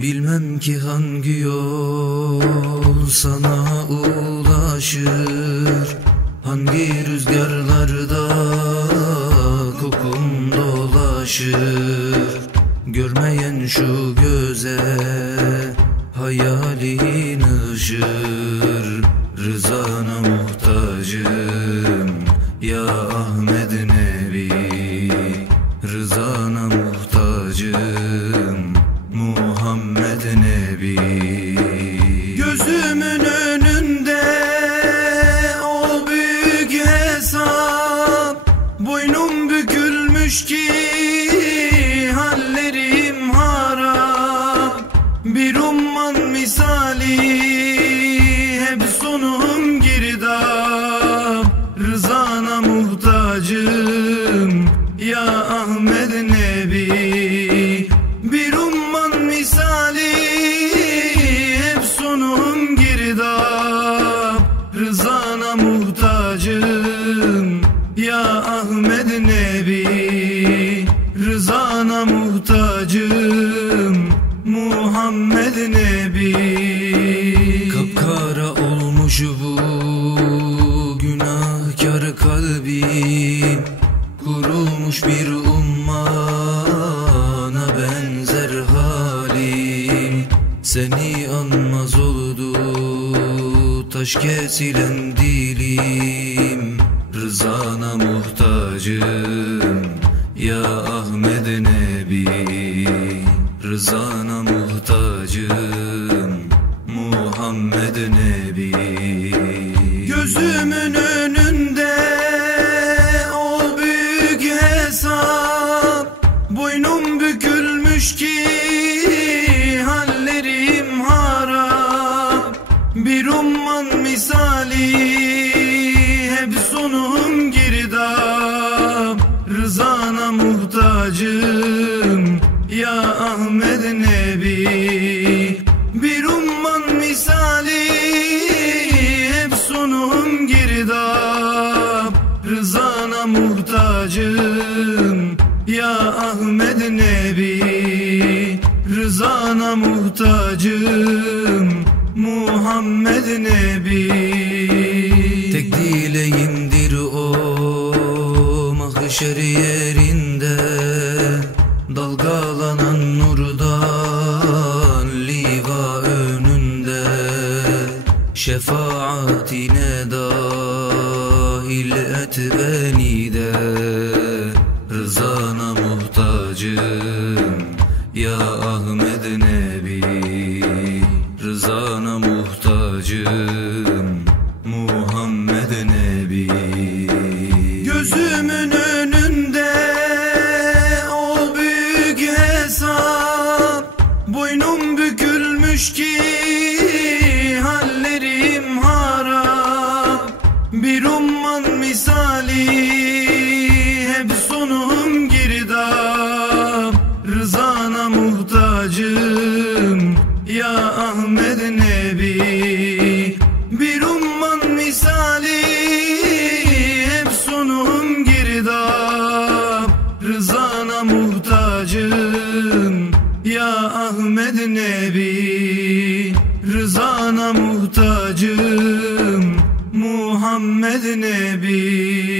Bilmem ki hangi yol sana ulaşır, hangi rüzgarlarda kokun dolaşır. Görmeyen şu göze hayalin ışır. Rızana muhtacım ya Ahmed Nebi, rızana muhtacım Muhammed Nebi. Gözümün önünde o büyük hesap, boynum bükülmüş ki hallerim harap. Bir umman misali hep sonum girdap. Rızana muhtacım ya Ahmed Nebi. Bir umman misali hep sonum girdap. Rızana muhtacım ya Ahmed Nebi. Rızana muhtacım Muhammed Nebi. Kapkara olmuş bu günahkar kalbim, kurulmuş bir ummana benzer halim. Seni anmaz oldu taş kesilen dilim. Rızana muhtacım ya Ahmed Nebi. Rızana muhtacım Muhammed Nebi. Gözümün önünde o büyük hesap, boynum bükülmüş ki hallerim harap. Bir umman misali hep sonum girdap. Rızana muhtacım ya Ahmed Nebi. Bir umman misali hep sonum girdap. Rızana muhtacım ya Ahmed Nebi. Rızana muhtacım Muhammed Nebi. Tek dileğimdir o mahşer yerinde, dalgalanan nurdan liva önünde. Şefaatine dahil et beni de. Rızana muhtacım ya Ahmed Nebi. Rızana muhtacım Muhammed Nebi. Gözümün önünde o büyük hesap, boynum bükülmüş ki hallerim harap. Bir umman misali hep sonum girdap. Rızana muhtacım ya Ahmed Nebi. Bir umman misali hep sonum girdap. Rızana muhtacım ya Ahmed Nebi. Rızana muhtacım Muhammed Nebi.